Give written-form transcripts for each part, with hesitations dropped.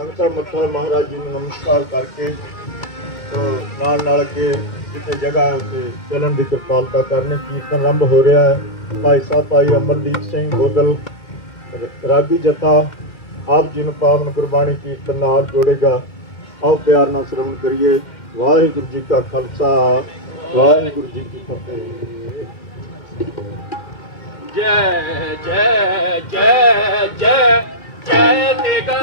संगत मत्था महाराज जी ने नमस्कार करके तो नाल के किसी जगह से चलन की कृपालता करने कीर्तन आरंभ हो रहा है। भाई साहब भाई अमरदीप सिंह गोदल रागी जथा आप जी पावन गुरबाणी कीर्तन नाल जोड़ेगा। आओ प्यार नाल श्रवण करिए। वाहिगुरू जी का खालसा वाहिगुरू जी की फतेह। जय जय जय जय जय देगा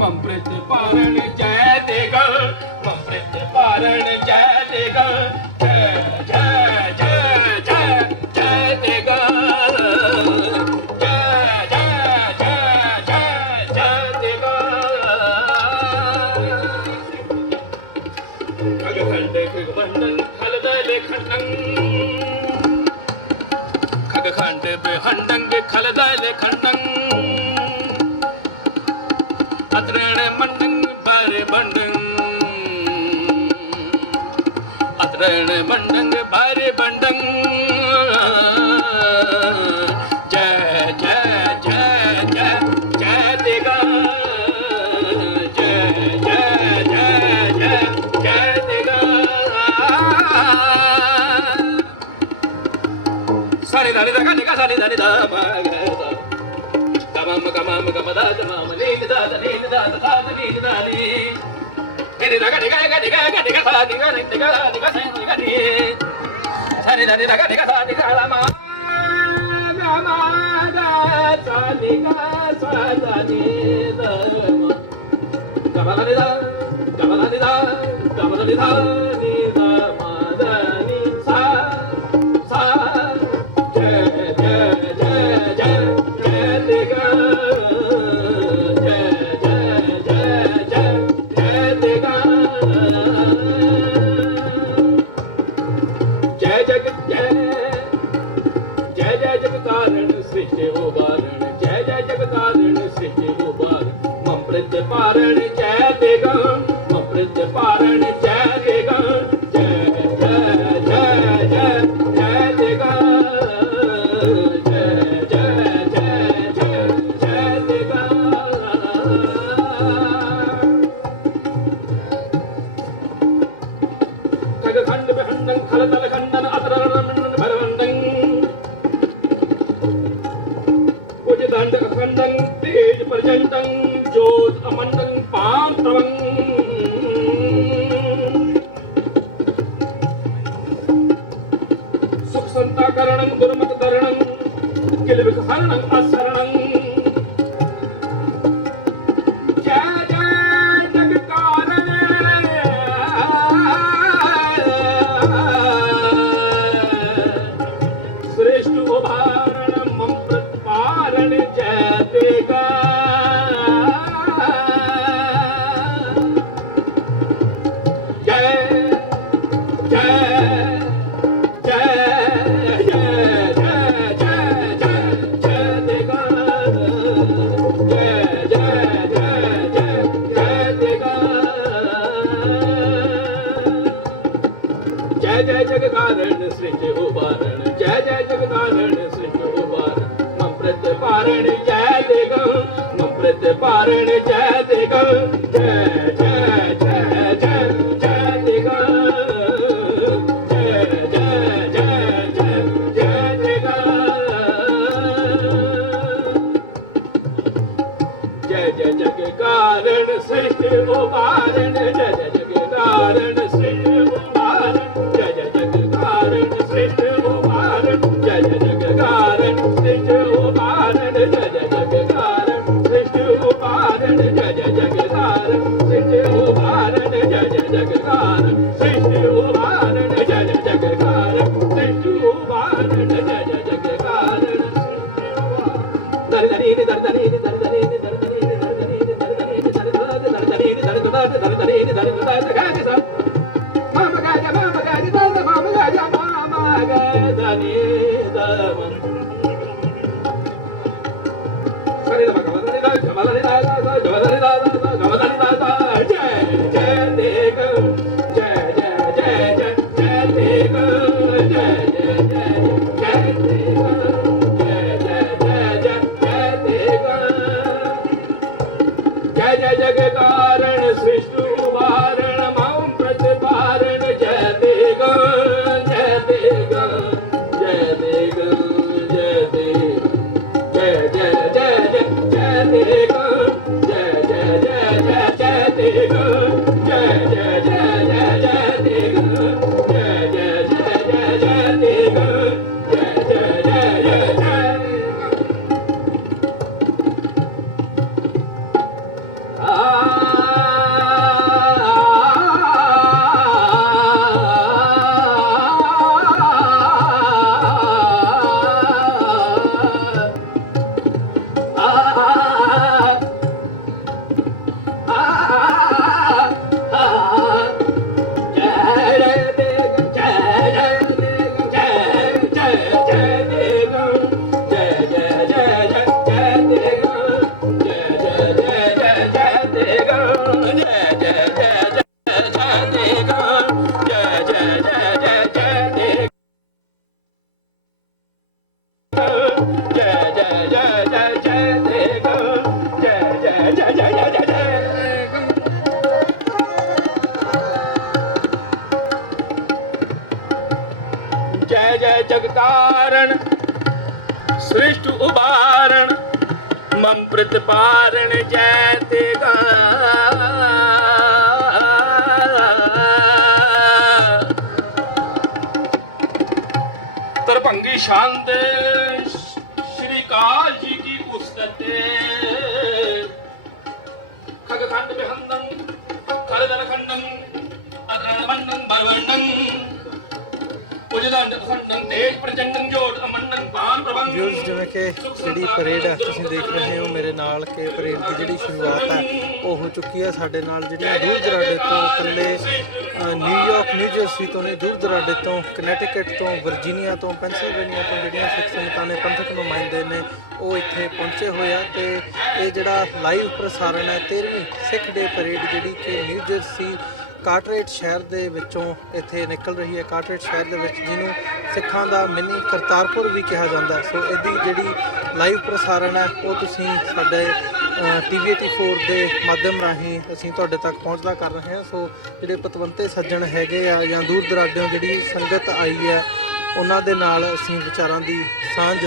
ममृत पारण जय देगा ममृत पारण जय देगा जय जय जय जय जय देगा जय जय जय जय जय देगा खगखंड खगबंधन खलदले खंडं खगखंड बेहंडंग खलदले खंडं अत्रण मंडंग बारे बंडंग अत्रण मंडंग बारे बंडंग जय जय जय जय जय देगा जय जय जय जय जय देगा सारे दारे दा गाने का सारे दारे दा Kamam kamam kamada kamam need da need da need da need. Hey da ga ga ga ga ga ga sa ga ga ga ga sa ga ni. Sare da ga ga sa ga la ma ma da sa ni ga sa da ni da. Kamala ni da kamala ni da kamala ni da ni da ma da ni sa sa. Jai jai jai jai jai पारण जय देगा ममृत पारण जय देगा जय जय जय जय जय देगा जय जय जय जय जय देगा खगखंड बेहंडं खलतल खंडन अतरण भरवंडं उजदंड खंडं तेज प्रचंडं जोत अमंडं पांतवं सुख संताकरणं दुर्मत तरणं किलविक हरणं असरणं जय जय जगकारण श्रेष्ठ उदाहरण ममृत पारण जय देगा जय जगकारण सृज उबारण जय जय जगकारण सृज उबारण ममृत पारण जय देगा ममृत पारण जय देगा जय जय जय जय जय देगा जय जय जय जय जय देगा जय जय जगकारण सृज उबारण जय जय जगकारण सृज उबारण जय जय जगकारण सृज उबारण जय जय जगकारण सृज उबारण जय जय जगकारण सृज उबारण जय जय जगकारण सृज उबारण जय जय जगकारण सृज उबारण जय जय जगकारण सृज उबारण जय जय जगकारण दरदरी दरदरी दरदरी दरदरी दरदरी दरदरी दरदरी दरदरी दरदरी दरदरी Mama ga da ni da तारण सृष्टि उबारण मम प्रतिपारण जय तेगा तरभंगी शांत श्री काल जी की पुस्तके खगखंड विहंदं खरदल खंडं अकरणमंडं बरवंडं उजदंड खंडं तेज प्रचंडं जोड़ अमंडं पान प्रभंग। व्यूअर्स ਜਿਵੇਂ ਕਿ ਜਿਹੜੀ ਪਰੇਡ ਹੈ ਤੁਸੀਂ ਦੇਖ ਰਹੇ ਹੋ ਮੇਰੇ ਨਾਲ ਕਿ ਪਰੇਡ ਦੀ ਜਿਹੜੀ ਸ਼ੁਰੂਆਤ ਹੈ ਉਹ ਹੋ ਚੁੱਕੀ ਹੈ। ਸਾਡੇ ਨਾਲ ਜਿਹੜੀਆਂ ਦੂਰ ਦਰਾਡੇ ਤੋਂ ਇਕੱਲੇ ਨਿਊਯਾਰਕ ਨਿਊ ਜਰਸੀ ਤੋਂ ਨੇ, ਦੂਰ ਦਰਾਡੇ ਤੋਂ ਕਨੈਟੀਕਟ ਤੋਂ, ਵਰਜੀਨੀਆ ਤੋਂ, ਪੈਂਸਿਲਵੇਨੀਆ ਤੋਂ ਜਿਹੜੀਆਂ ਸਿੱਖ ਸੰਗਤਾਂ ਨੇ, ਪੰਥਕ ਨੁਮਾਇੰਦੇ ਨੇ, ਉਹ ਇੱਥੇ ਪਹੁੰਚੇ ਹੋਏ ਆ। ਤੇ ਇਹ ਜਿਹੜਾ ਲਾਈਵ ਪ੍ਰਸਾਰਣ ਹੈ 13ਵੀਂ ਸਿੱਖ ਡੇ ਪਰੇਡ ਜਿਹੜੀ ਕਿ ਨਿਊ ਜਰਸੀ ਕਾਰਟਰੇਟ ਸ਼ਹਿਰ ਦੇ ਵਿੱਚੋਂ ਇੱਥੇ ਨਿਕਲ ਰਹੀ ਹੈ। ਕਾਰਟਰੇਟ ਸ਼ਹਿਰ ਦੇ ਵਿੱਚ ਜਿਹਨੂੰ ਸਿੱਖਾਂ ਦਾ ਮਿੰਨੀ ਕਰਤਾਰਪੁਰ ਵੀ ਕਿਹਾ ਜਾਂਦਾ। ਸੋ ਇਹਦੀ ਜਿਹੜੀ ਲਾਈਵ ਪ੍ਰਸਾਰਣ ਹੈ ਉਹ ਤੁਸੀਂ ਸਾਡੇ TV 84 ਦੇ ਮਾਧਿਅਮ ਰਾਹੀਂ ਅਸੀਂ ਤੁਹਾਡੇ ਤੱਕ ਪਹੁੰਚਦਾ ਕਰ ਰਹੇ ਹਾਂ। ਸੋ ਜਿਹੜੇ ਪਤਵੰਤੇ ਸੱਜਣ ਹੈਗੇ ਆ ਜਾਂ ਦੂਰ ਦਰਾਡਿਓਂ ਜਿਹੜੀ ਸੰਗਤ ਆਈ ਹੈ ਉਹਨਾਂ ਦੇ ਨਾਲ ਅਸੀਂ ਵਿਚਾਰਾਂ ਦੀ ਸਾਂਝ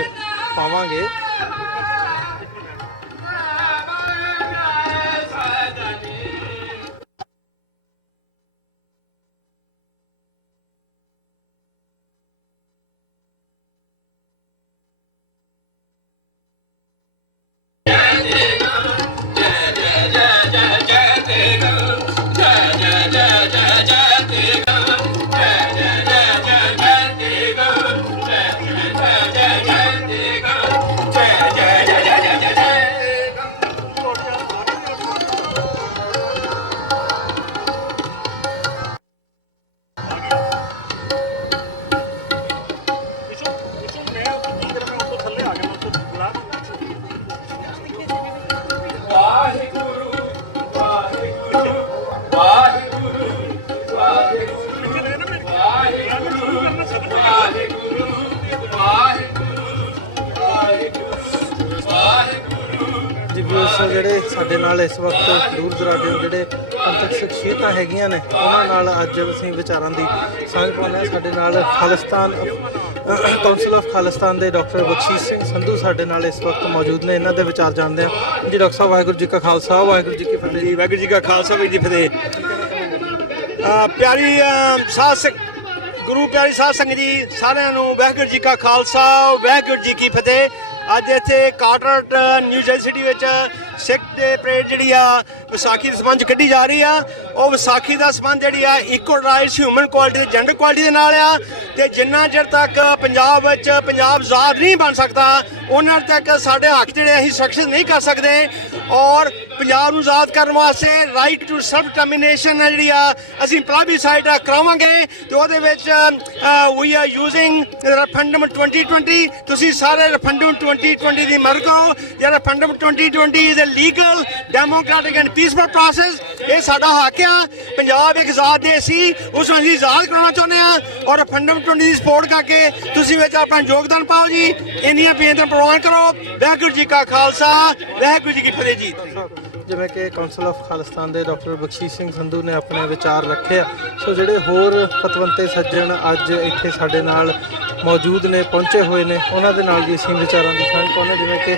ਪਾਵਾਂਗੇ। ਜਿਹੜੇ ਸਾਡੇ ਨਾਲ ਇਸ ਵਕਤ ਦੂਰ ਦਰਾਡੇ ਜਿਹੜੇ ਪੰਥਕ ਸ਼ਖਸੀਅਤਾਂ ਹੈਗੀਆਂ ਨੇ ਉਹਨਾਂ ਨਾਲ ਅੱਜ ਅਸੀਂ ਵਿਚਾਰਾਂ ਦੀ ਸਾਂਝ ਪਾਉਂਦੇ ਹਾਂ। ਸਾਡੇ ਨਾਲ ਖਾਲਿਸਤਾਨ ਕਾਉਂਸਲ ਆਫ ਖਾਲਿਸਤਾਨ ਦੇ ਡਾਕਟਰ ਬਖਸ਼ੀਸ਼ ਸਿੰਘ ਸੰਧੂ ਸਾਡੇ ਨਾਲ ਇਸ ਵਕਤ ਮੌਜੂਦ ਨੇ। ਇਹਨਾਂ ਦੇ ਵਿਚਾਰ ਜਾਣਦੇ ਹਾਂ। ਜੀ ਡਾਕਟਰ ਸਾਹਿਬ, ਵਾਹਿਗੁਰੂ ਜੀ ਕਾ ਖਾਲਸਾ, ਵਾਹਿਗੁਰੂ ਜੀ ਕੀ ਫਤਿਹ। ਜੀ ਵਾਹਿਗੁਰੂ ਜੀ ਕਾ ਖਾਲਸਾ, ਵਾਹਿਗੁਰੂ ਜੀ ਫਤਿਹ। ਪਿਆਰੀ ਸਾਧ ਸੰਗਤ, ਗੁਰੂ ਪਿਆਰੀ ਸਾਧ ਸੰਗਤ ਜੀ, ਸਾਰਿਆਂ ਨੂੰ ਵਾਹਿਗੁਰੂ ਜੀ ਕਾ ਖਾਲਸਾ, ਵਾਹਿਗੁਰੂ ਜੀ ਕੀ ਫਤਿਹ। ਅੱਜ ਇੱਥੇ ਕਾਰਟਰੇਟ ਨਿਊ ਜਰਸੀ ਸਿਟੀ ਵਿੱਚ ਸਿੱਖ ਦੇ ਪਰੇਡ ਜਿਹੜੀ ਆ ਵਿਸਾਖੀ ਦੇ ਸੰਬੰਧ ਕੱਢੀ ਜਾ ਰਹੀ ਆ। ਉਹ ਵਿਸਾਖੀ ਦਾ ਸੰਬੰਧ ਜਿਹੜੀ ਆ equal rights, human quality, gender quality ਦੇ ਨਾਲ ਆ। ਤੇ ਜਿੰਨਾ ਚਿਰ ਤੱਕ ਪੰਜਾਬ ਵਿੱਚ ਪੰਜਾਬ ਆਜ਼ਾਦ ਨਹੀਂ ਬਣ ਸਕਦਾ ਉਹਨਾਂ ਤੱਕ ਸਾਡੇ ਹੱਕ ਜਿਹੜੇ ਅਸੀਂ ਸਕਸੈਸ ਨਹੀਂ ਕਰ ਸਕਦੇ। ਔਰ ਪੰਜਾਬ ਨੂੰ ਆਜ਼ਾਦ ਕਰਨ ਵਾਸਤੇ ਰਾਈਟ ਟੂ ਸੈਲਫ ਡਿਟਰਮੀਨੇਸ਼ਨ ਜਿਹੜੀ ਆ ਅਸੀਂ ਪਲਾਬੀਸਾਈਡ ਕਰਾਵਾਂਗੇ। ਤੇ ਉਹਦੇ ਵਿੱਚ ਵੀ ਆਰ ਯੂਜ਼ਿੰਗ ਰੈਫਰੈਂਡਮ 2020। ਤੁਸੀਂ ਸਾਰੇ ਰੈਫਰੈਂਡਮ 2020 ਦੀ ਮਦਦ ਕਰੋ। ਜਿਹੜਾ referendum 2020 is a legal, democratic and peaceful process. ਇਹ ਸਾਡਾ ਹੱਕ ਆ। ਪੰਜਾਬ ਇੱਕ ਆਜ਼ਾਦ ਦੇਸ਼ ਸੀ, ਉਸ ਨੂੰ ਅਸੀਂ ਆਜ਼ਾਦ ਕਰਾਉਣਾ ਚਾਹੁੰਦੇ ਹਾਂ। ਔਰ ਰੈਫਰੈਂਡਮ 20 ਦੀ ਸਪੋਰਟ ਕਰਕੇ ਤੁਸੀਂ ਵਿੱਚ ਆਪਣਾ ਯੋਗਦਾਨ ਪਾਓ ਜੀ। ਇੰਨੀਆਂ ਬੇਨਤੀਆਂ ਪ੍ਰਵਾਨ ਕਰੋ। ਵਾਹਿਗੁਰੂ ਜੀ ਕਾ ਖਾਲਸਾ, ਵਾਹਿਗੁਰੂ ਜੀ ਕੀ ਫਤਿਹ ਜੀ। ਜਿਵੇਂ ਕਿ ਕਾਉਂਸਲ ਆਫ ਖਾਲਿਸਤਾਨ ਦੇ ਡਾਕਟਰ ਬਖਸ਼ੀਸ਼ ਸਿੰਘ ਸੰਧੂ ਨੇ ਆਪਣੇ ਵਿਚਾਰ ਰੱਖੇ ਆ। ਸੋ ਜਿਹੜੇ ਹੋਰ ਪਤਵੰਤੇ ਸੱਜਣ ਅੱਜ ਇੱਥੇ ਸਾਡੇ ਨਾਲ ਮੌਜੂਦ ਨੇ, ਪਹੁੰਚੇ ਹੋਏ ਨੇ, ਉਹਨਾਂ ਦੇ ਨਾਲ ਵੀ ਅਸੀਂ ਵਿਚਾਰਾਂ ਦੀ ਸਾਂਝ ਪਾਉਂਦੇ। ਜਿਵੇਂ ਕਿ